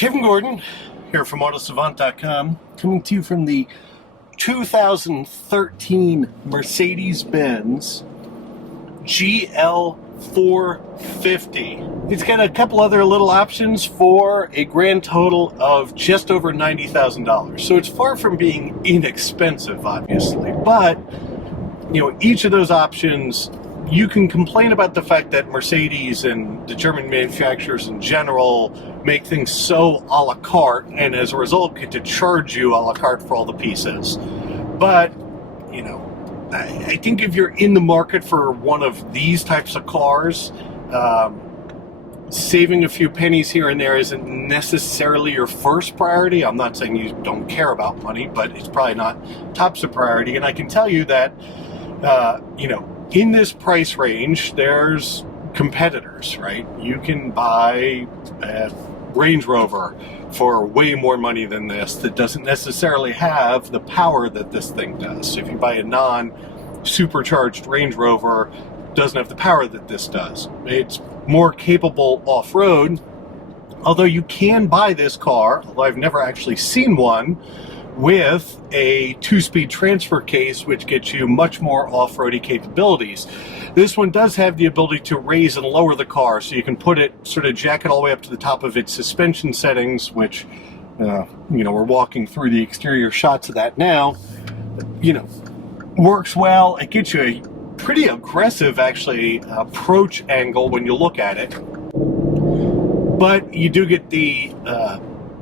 Kevin Gordon here from AutoSavant.com, coming to you from the 2013 Mercedes-Benz GL450. It's got a couple other little options for a grand total of just over $90,000. So it's far from being inexpensive, obviously, but each of those options, you can complain about the fact that Mercedes and the German manufacturers in general make things so a la carte, and as a result get to charge you a la carte for all the pieces. But, I think if you're in the market for one of these types of cars, saving a few pennies here and there isn't necessarily your first priority. I'm not saying you don't care about money, but it's probably not tops of priority. And I can tell you that, in this price range, there's competitors, right? You can buy a Range Rover for way more money than this that doesn't necessarily have the power that this thing does. So if you buy a non-supercharged Range Rover, it doesn't have the power that this does. It's more capable off-road, although you can buy this car, although I've never actually seen one, with a 2-speed transfer case, which gets you much more off-roady capabilities. This one does have the ability to raise and lower the car, so you can put it, sort of jack it all the way up to the top of its suspension settings, which, we're walking through the exterior shots of that now. Works well. It gets you a pretty aggressive, actually, approach angle when you look at it. But you do get the,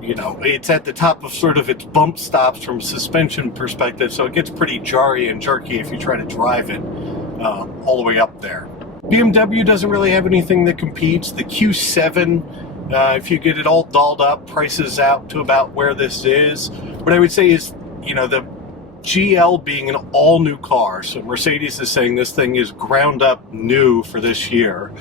it's at the top of sort of its bump stops from a suspension perspective, so it gets pretty jarry and jerky if you try to drive it all the way up there. BMW doesn't really have anything that competes. The Q7, if you get it all dolled up, prices out to about where this is. What I would say is, the GL being an all-new car, so Mercedes is saying this thing is ground up new for this year,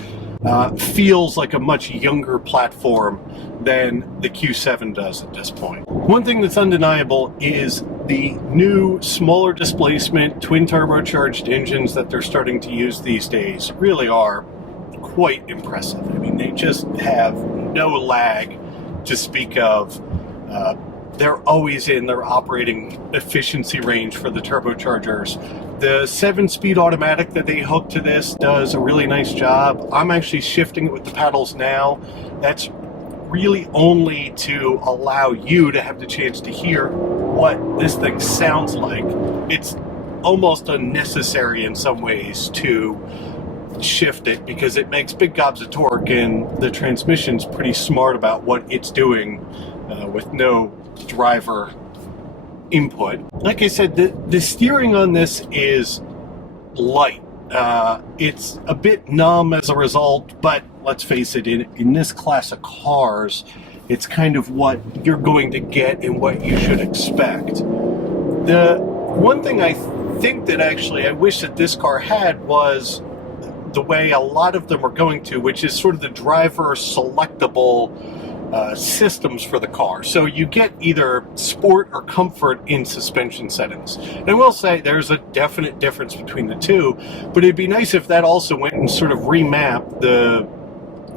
feels like a much younger platform than the Q7 does at this point. One thing that's undeniable is the new smaller displacement twin turbocharged engines that they're starting to use these days really are quite impressive. I mean, they just have no lag to speak of. They're always in their operating efficiency range for the turbochargers. The 7-speed automatic that they hook to this does a really nice job. I'm actually shifting it with the pedals now. That's really only to allow you to have the chance to hear what this thing sounds like. It's almost unnecessary in some ways to shift it because it makes big gobs of torque, and the transmission's pretty smart about what it's doing with no driver input. Like I said, the steering on this is light. It's a bit numb as a result, but let's face it, in this class of cars, it's kind of what you're going to get and what you should expect. The one thing I think that actually I wish that this car had was the way a lot of them are going to, which is sort of the driver selectable systems for the car. So you get either sport or comfort in suspension settings. And I will say there's a definite difference between the two, but it'd be nice if that also went and sort of remapped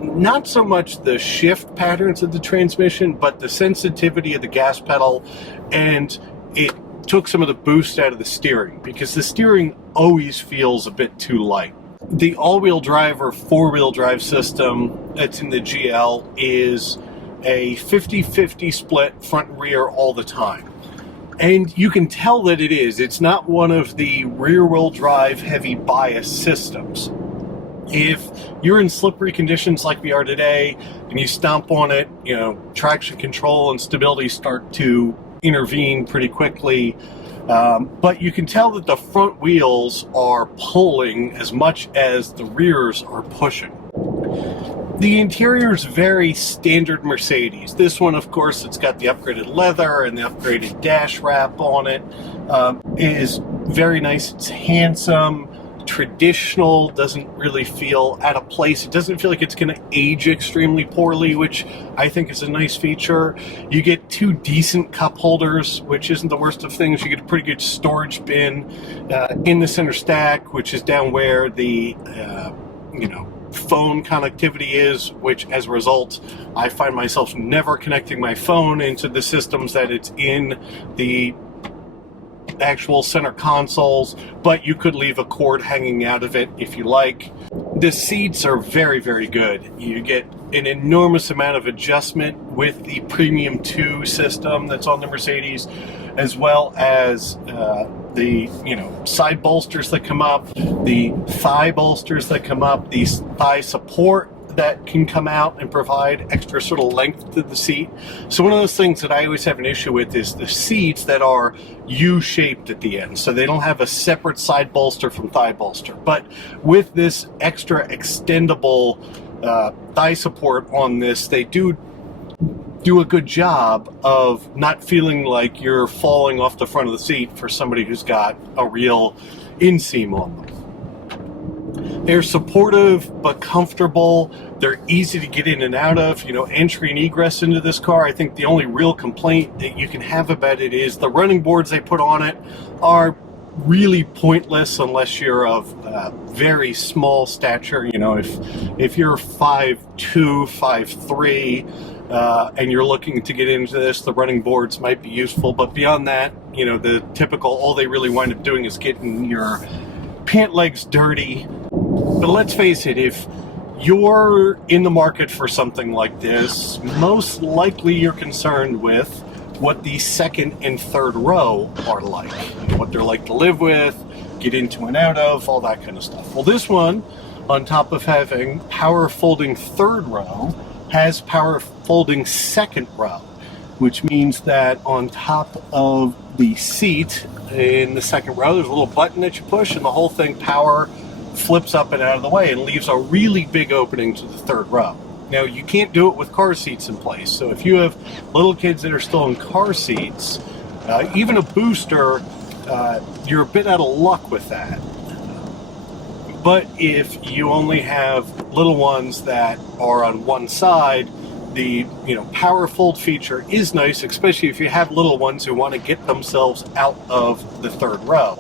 not so much the shift patterns of the transmission, but the sensitivity of the gas pedal, and it took some of the boost out of the steering, because the steering always feels a bit too light. The all-wheel drive or four-wheel drive system that's in the GL is a 50-50 split front and rear all the time. And you can tell that it is. It's not one of the rear-wheel drive heavy bias systems. If you're in slippery conditions like we are today and you stomp on it, traction control and stability start to intervene pretty quickly. But you can tell that the front wheels are pulling as much as the rears are pushing. The interior is very standard Mercedes. This one, of course, it's got the upgraded leather and the upgraded dash wrap on it. It is very nice. It's handsome, traditional, doesn't really feel out of place. It doesn't feel like it's going to age extremely poorly, which I think is a nice feature. You get 2 decent cup holders, which isn't the worst of things. You get a pretty good storage bin in the center stack, which is down where the phone connectivity is, which as a result, I find myself never connecting my phone into the systems that it's in the actual center consoles, but you could leave a cord hanging out of it if you like. The seats are very, very good. You get an enormous amount of adjustment with the Premium 2 system that's on the Mercedes, as well as the side bolsters that come up, the thigh bolsters that come up, the thigh support that can come out and provide extra sort of length to the seat. So one of those things that I always have an issue with is the seats that are U-shaped at the end. So they don't have a separate side bolster from thigh bolster. But with this extra extendable thigh support on this, they do a good job of not feeling like you're falling off the front of the seat for somebody who's got a real inseam on them. They're supportive but comfortable. They're easy to get in and out of. Entry and egress into this car. I think the only real complaint that you can have about it is the running boards they put on it are really pointless unless you're of very small stature. If you're 5'2", 5'3", and you're looking to get into this, the running boards might be useful. But beyond that, the typical, all they really wind up doing is getting your pant legs dirty. But let's face it, if you're in the market for something like this, most likely you're concerned with what the second and third row are like, what they're like to live with, get into and out of, all that kind of stuff. Well, this one, on top of having power folding third row, has power folding second row, which means that on top of the seat in the second row, there's a little button that you push, and the whole thing power flips up and out of the way and leaves a really big opening to the third row. Now, you can't do it with car seats in place. So if you have little kids that are still in car seats, even a booster, you're a bit out of luck with that. But if you only have little ones that are on one side, the power fold feature is nice, especially if you have little ones who want to get themselves out of the third row.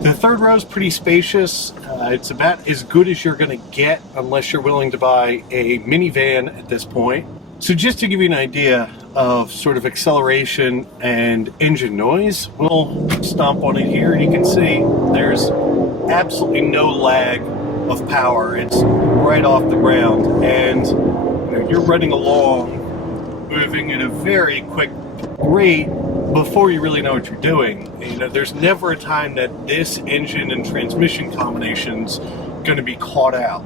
The third row is pretty spacious. It's about as good as you're going to get unless you're willing to buy a minivan at this point. So just to give you an idea of sort of acceleration and engine noise, we'll stomp on it here. You can see there's absolutely no lag of power. It's right off the ground, and you're running along, moving at a very quick rate before you really know what you're doing. There's never a time that this engine and transmission combination's going to be caught out.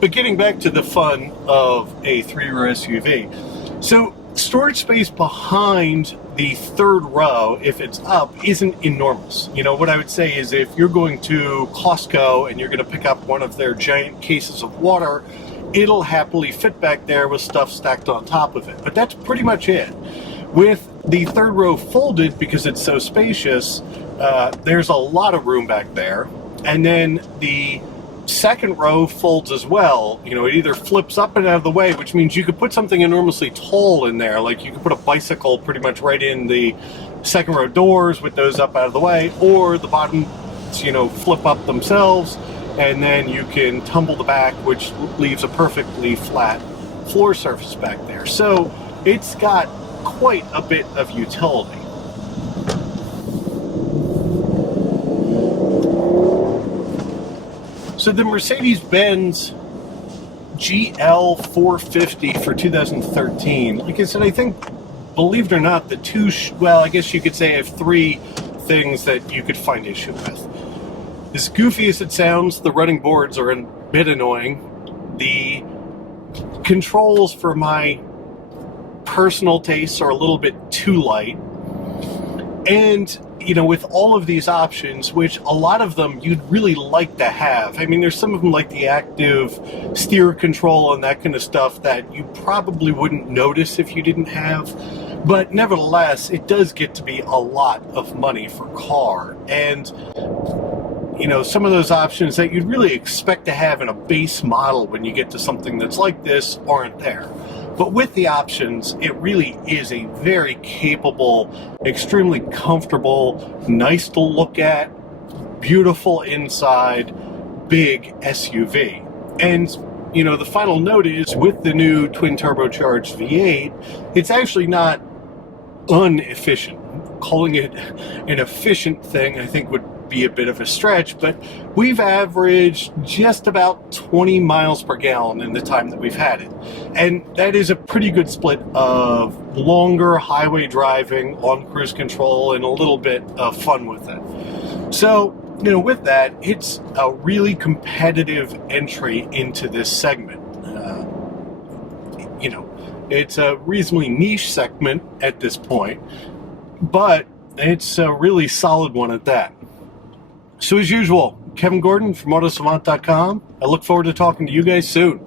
But getting back to the fun of a three-row SUV, so storage space behind the third row, if it's up, isn't enormous. What I would say is if you're going to Costco and you're going to pick up one of their giant cases of water, it'll happily fit back there with stuff stacked on top of it. But that's pretty much it. With the third row folded, because it's so spacious, there's a lot of room back there. And then the second row folds as well. It either flips up and out of the way, which means you could put something enormously tall in there. Like you could put a bicycle pretty much right in the second row doors with those up out of the way, or the bottoms, flip up themselves, and then you can tumble the back, which leaves a perfectly flat floor surface back there. So it's got quite a bit of utility. So the Mercedes-Benz GL450 for 2013, like I said, I think, believe it or not, I guess you could say I have three things that you could find issue with. As goofy as it sounds, the running boards are a bit annoying. The controls for my personal tastes are a little bit too light. And, with all of these options, which a lot of them you'd really like to have. I mean, there's some of them like the active steer control and that kind of stuff that you probably wouldn't notice if you didn't have. But nevertheless, it does get to be a lot of money for a car. And some of those options that you'd really expect to have in a base model when you get to something that's like this aren't there. But with the options, it really is a very capable, extremely comfortable, nice to look at, beautiful inside, big SUV. And, you know, the final note is with the new twin turbocharged V8, it's actually not inefficient. Calling it an efficient thing, I think, would be a bit of a stretch, but we've averaged just about 20 miles per gallon in the time that we've had it. And that is a pretty good split of longer highway driving on cruise control and a little bit of fun with it. So, you know, with that, it's a really competitive entry into this segment. You know, it's a reasonably niche segment at this point, but it's a really solid one at that. So as usual, Kevin Gordon from AutoSavant.com. I look forward to talking to you guys soon.